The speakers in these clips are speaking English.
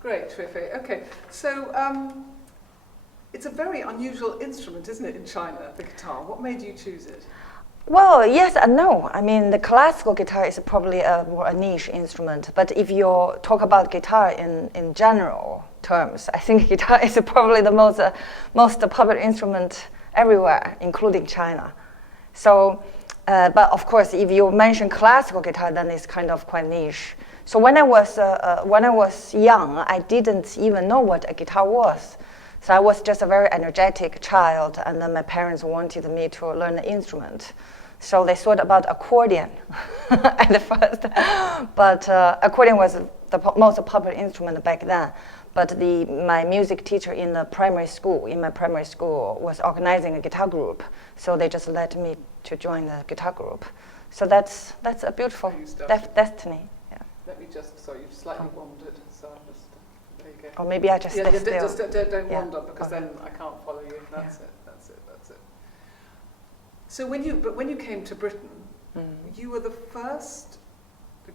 Great, Xuefei. Okay, so it's a very unusual instrument, isn't it, in China, the guitar? What made you choose it? Well, yes and no. I mean, the classical guitar is probably more a niche instrument, but if you talk about guitar in general terms, I think guitar is probably the most popular instrument everywhere, including China. So, but of course, if you mention classical guitar, then it's kind of quite niche. So when I was young, I didn't even know what a guitar was. So I was just a very energetic child, and then my parents wanted me to learn an instrument. So they thought about accordion at first, but accordion was the most popular instrument back then. But my music teacher in my primary school, was organizing a guitar group. So they just let me to join the guitar group. So that's a beautiful destiny. Yeah. Let me just, sorry, you've slightly wandered, so I'm just, there you go. Or maybe I just stay still. Just don't wander, because then I can't follow you. That's it. So when you came to Britain, you were the first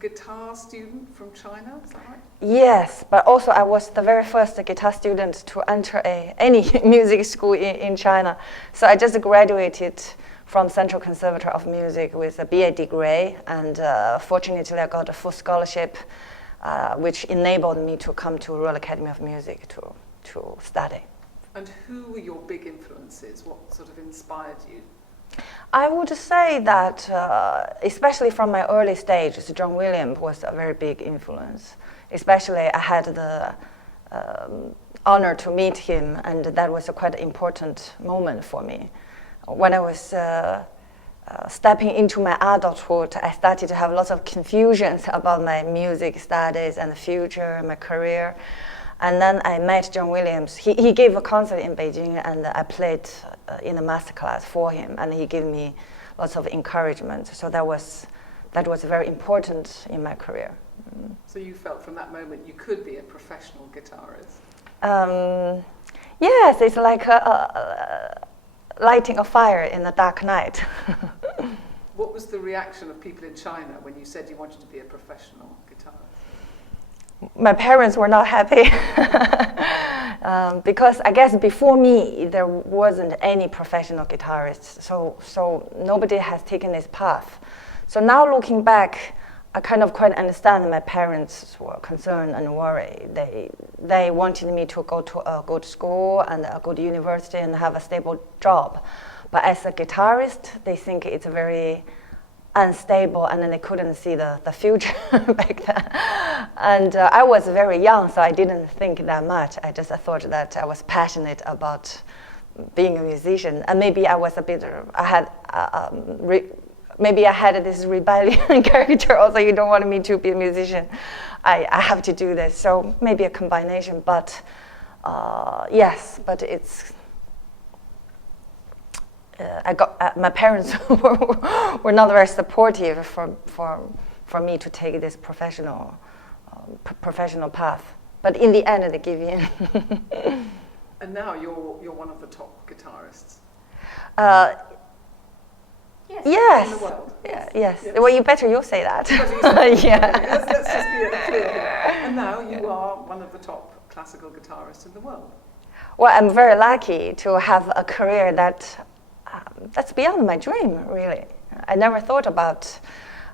guitar student from China, is that right? Yes, but also I was the very first guitar student to enter any music school in China. So I just graduated from Central Conservatory of Music with a BA degree, and fortunately I got a full scholarship, which enabled me to come to Royal Academy of Music to study. And who were your big influences? What sort of inspired you? I would say that, especially from my early stages, John Williams was a very big influence. Especially, I had the honor to meet him, and that was a quite important moment for me. When I was stepping into my adulthood, I started to have lots of confusions about my music studies and the future, my career. And then I met John Williams. He gave a concert in Beijing, and I played in a masterclass for him, and he gave me lots of encouragement. So that was very important in my career. So you felt from that moment you could be a professional guitarist? Yes, it's like lighting a fire in a dark night. What was the reaction of people in China when you said you wanted to be a professional guitarist? My parents were not happy because I guess before me there wasn't any professional guitarists, so nobody has taken this path. So now looking back, I kind of quite understand my parents were concerned and worried. They wanted me to go to a good school and a good university and have a stable job, but as a guitarist, they think it's very unstable, and then they couldn't see the future back then. And I was very young, so I didn't think that much. I just thought that I was passionate about being a musician, and maybe I was a bit. Maybe I had this rebellion character. Also, you don't want me to be a musician. I have to do this. So maybe a combination. But yes, but it's. My parents were not very supportive for me to take this professional path. But in the end, they give in. And now you're one of the top guitarists. Yes. In the world. Yes. Well, you say that. Yeah. Let's just be clear here. And now you are one of the top classical guitarists in the world. Well, I'm very lucky to have a career that's beyond my dream, really. I never thought about.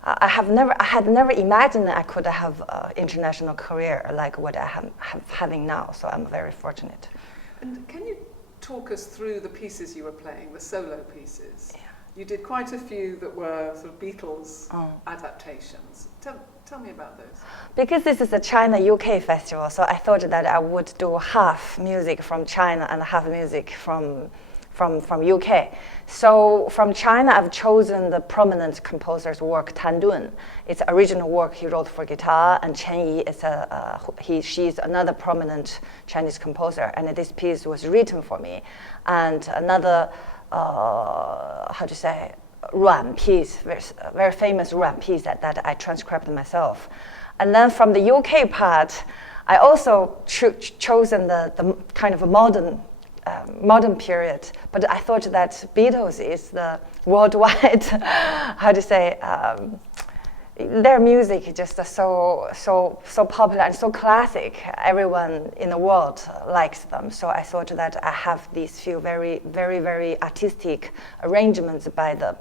I had never imagined that I could have an international career like what I am having now. So I'm very fortunate. And can you talk us through the pieces you were playing, the solo pieces? Yeah. You did quite a few that were sort of Beatles adaptations. Tell me about those. Because this is a China-UK festival, so I thought that I would do half music from China and half music from UK. So from China, I've chosen the prominent composer's work, Tan Dun. It's original work he wrote for guitar, and Chen Yi is she's another prominent Chinese composer, and this piece was written for me. And another, Ruan piece, very famous Ruan piece that I transcribed myself. And then from the UK part, I also chosen the kind of a modern period, but I thought that Beatles is the worldwide, their music is just so popular and so classic. Everyone in the world likes them. So I thought that I have these few very artistic arrangements by the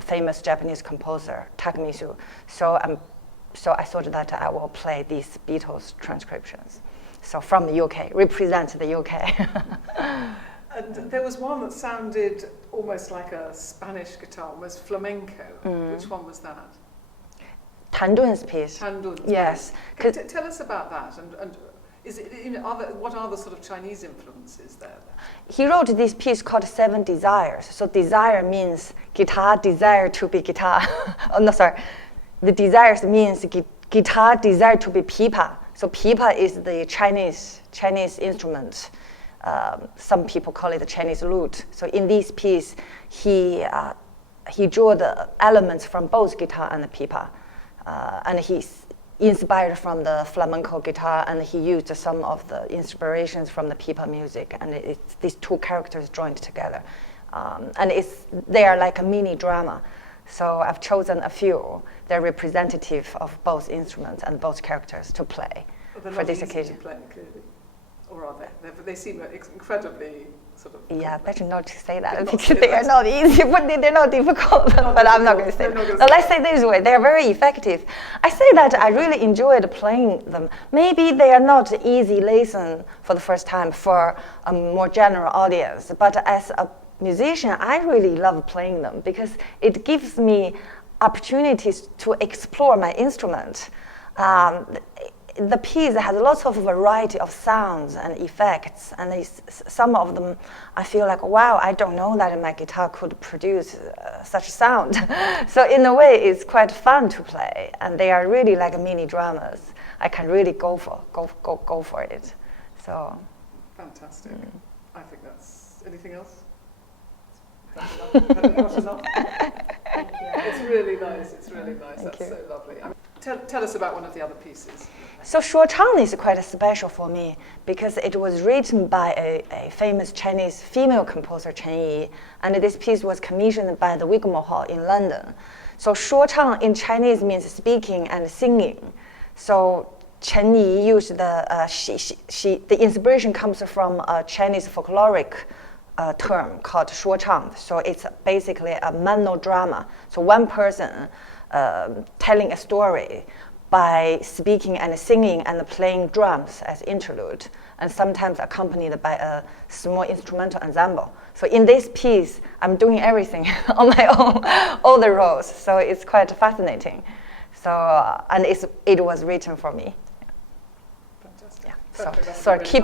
famous Japanese composer Takemisu. So I thought that I will play these Beatles transcriptions. So from the UK, represent the UK. And there was one that sounded almost like a Spanish guitar, almost flamenco. Which one was that? Tan Dun's piece. Tan Dun's Yes. piece. Tell us about that, and is it, what are the sort of Chinese influences there? He wrote this piece called Seven Desires. So desire means guitar desire to be guitar. Oh no, sorry. The desires means guitar desire to be pipa. So pipa is the Chinese instrument. Some people call it the Chinese lute. So in this piece, he drew the elements from both guitar and the pipa. And he's inspired from the flamenco guitar, and he used some of the inspirations from the pipa music, and it's these two characters joined together. And they are like a mini drama. So I've chosen a few. They're representative of both instruments and both characters to play for this occasion. To play, clearly. Or are they? They seem incredibly sort of... Yeah, better not to say that because they are not easy, but they're not difficult. But I'm not going to say that. No, let's say this way, they're very effective. I say that I really enjoyed playing them. Maybe they are not easy lesson for the first time for a more general audience, but as a musician, I really love playing them because it gives me opportunities to explore my instrument. The piece has lots of variety of sounds and effects, and some of them I feel like, wow, I don't know that my guitar could produce such sound. So in a way, it's quite fun to play, and they are really like mini dramas. I can really go for it. So fantastic. I think that's. Anything else? That's enough. Thank you. It's really nice. It's really nice. That's so lovely. Tell us about one of the other pieces. So Shuochang is quite special for me because it was written by a famous Chinese female composer, Chen Yi, and this piece was commissioned by the Wigmore Hall in London. So Shuochang in Chinese means speaking and singing. So Chen Yi used the inspiration comes from a Chinese folkloric term called Shuochang. So it's basically a monodrama. So one person telling a story by speaking and singing and playing drums as interlude, and sometimes accompanied by a small instrumental ensemble. So in this piece, I'm doing everything on my own, all the roles. So it's quite fascinating. So and it was written for me. Fantastic. Yeah. So keep